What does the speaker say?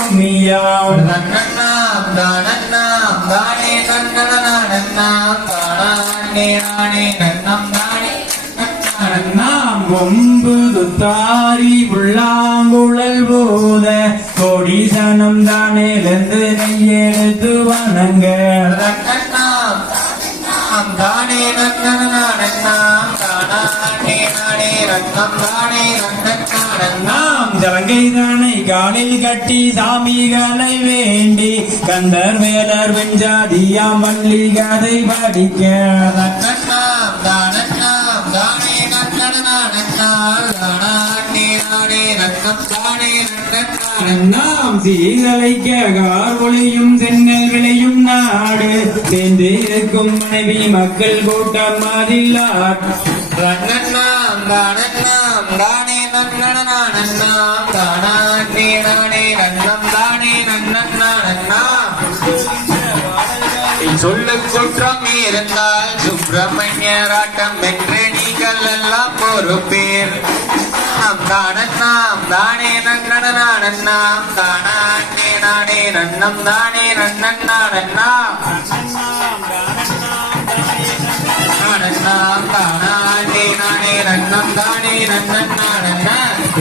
கும்மியாம் நன்னண்ணாம் தானண்ணாம் தானே நன்னண்ணாம் தானே நானே நன்னம் தானே நாம் கொம்புது தாரி புள்ளாங்குழல் போத கோடிசனம் தானேலந்து கையெழுத்து வணங்க நன்னண்ணாம் தானே நன்னண்ணாம் தானே நானே நன்னம் தானே நன்னண்ணாம் நாம் ஜலங்கை தானை காலில் கட்டி சாமிகளை வேண்டி கந்தர் வேலர் வெஞ்சாதியாம் வள்ளி கதை படிக்க நன்னண்ணாம் தானண்ணாம் தானே நாம் சீரலைக்க கார்வொழியும் சென்னல் விளையும் நாடு சேர்ந்து இருக்கும் மனைவி மக்கள் கூட்டம் அதில்லார் நன்னண்ணாம் தானண்ணாம் தானே நன்னண்ணாம் தானே நானே நன்னம் தானே நன்னண்ணாம் சொல்லு குற்றம் இருந்தால் சுப்பிரமணியராட்டம் என்று நீங்கள் எல்லாம் பொறுப்பேர் தானண்ணாம் தானே நன்னண்ணாம் தானே நானே நன்னம் தானே நன்னண்ணாம் தானே நானே நன்னம் தானே நன்னண்ணாம்